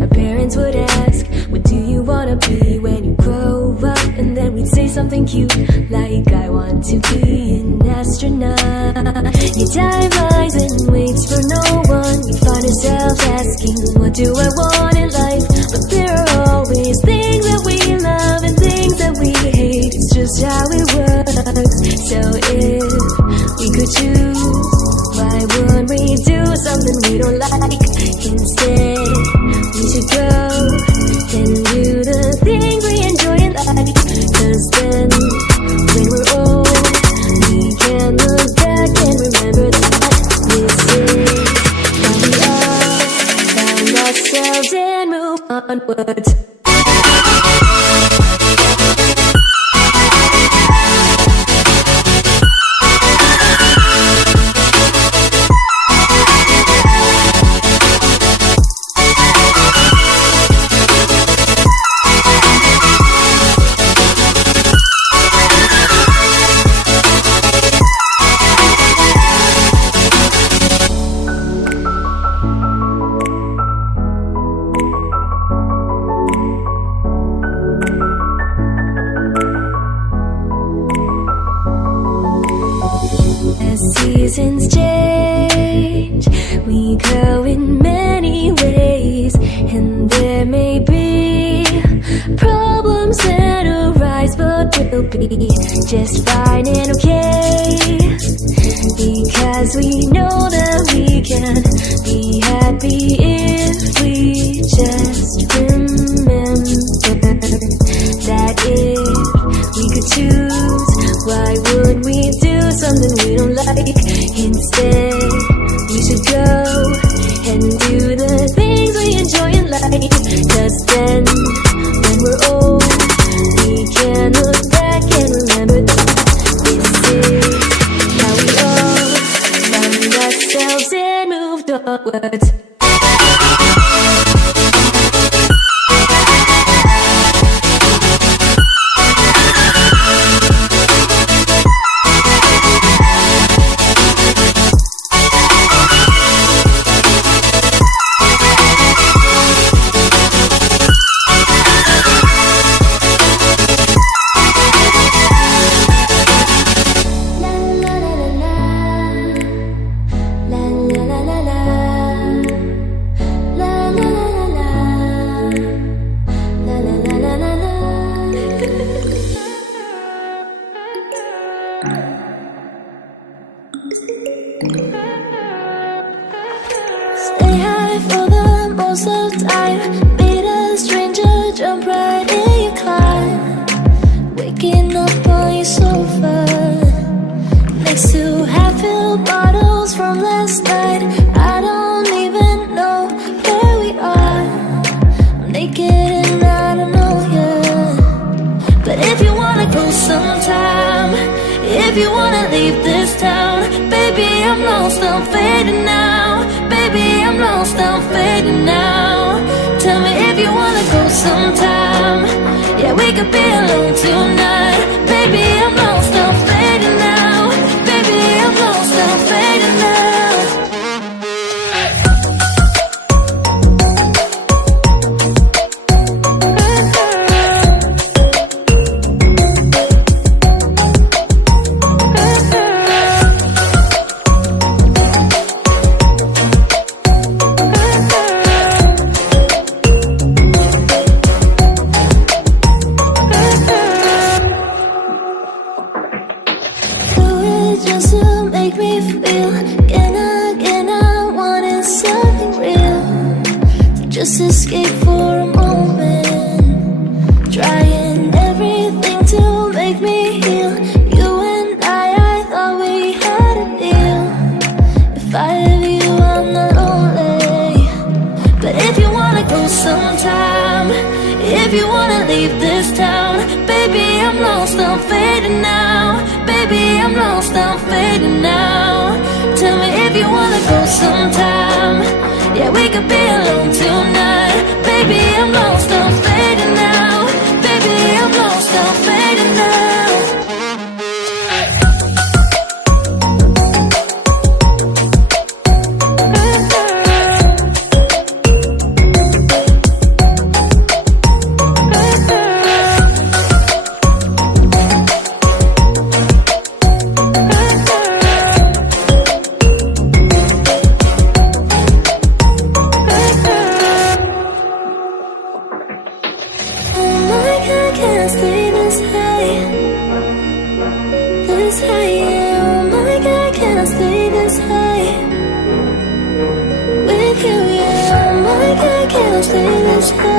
Our parents would ask, what do you wanna be when you grow up? And then we'd say something cute, like I want to be an astronaut. Your time flies and waits for no one. We find ourselves asking, what do I want in life? But there are always things that we love and things that we hate. It's just how it works. So if we could choose, why wouldn't we do something we don't like? Instead, we should go and do the things we enjoy in life. Cause then, when we're old, we can look back and remember that this is how we all found ourselves and move onwards. As seasons change, we grow in many ways, and there may be problems that arise, but with we'll be just fine and okay. Because we know that we can be happy if we just remember that if we could choose, why would we do something we don't like? Instead, we should go and do the things we enjoy in life. 'Cause then, when we're old, we can look back and remember that this is how we all found ourselves and moved onwards. Stay high for the most of the time. Meet a stranger, jump right in your car. Waking up on your sofa next to half-filled bottles from last night. I don't even know where we are. I'm naked and I don't know you. But if you wanna go sometime, if you wanna leave this town, baby, I'm lost, I'm fading now. Baby, I'm lost, I'm fading now. Tell me if you wanna go sometime. Yeah, we could be alone tonight. Baby, I'm lost, I'm fading now. Baby, I'm lost, I'm fading now. Just to make me feel again I wanted something real to just escape for a moment, trying everything to make me heal. You and I thought we had a deal. If I have you, I'm not lonely. But if you wanna go sometime, if you wanna leave this town, baby, I'm lost, I'm fading now. Baby, I'm lost, I'm fading now. Tell me if you wanna go sometime. Yeah, we could be alone tonight. Baby, I'm lost, I'm fading now. Baby, I'm lost, I'm fading now. Can't stay this high, yeah. Oh my God, can't stay this high with you, yeah. Oh my God, can't stay this high.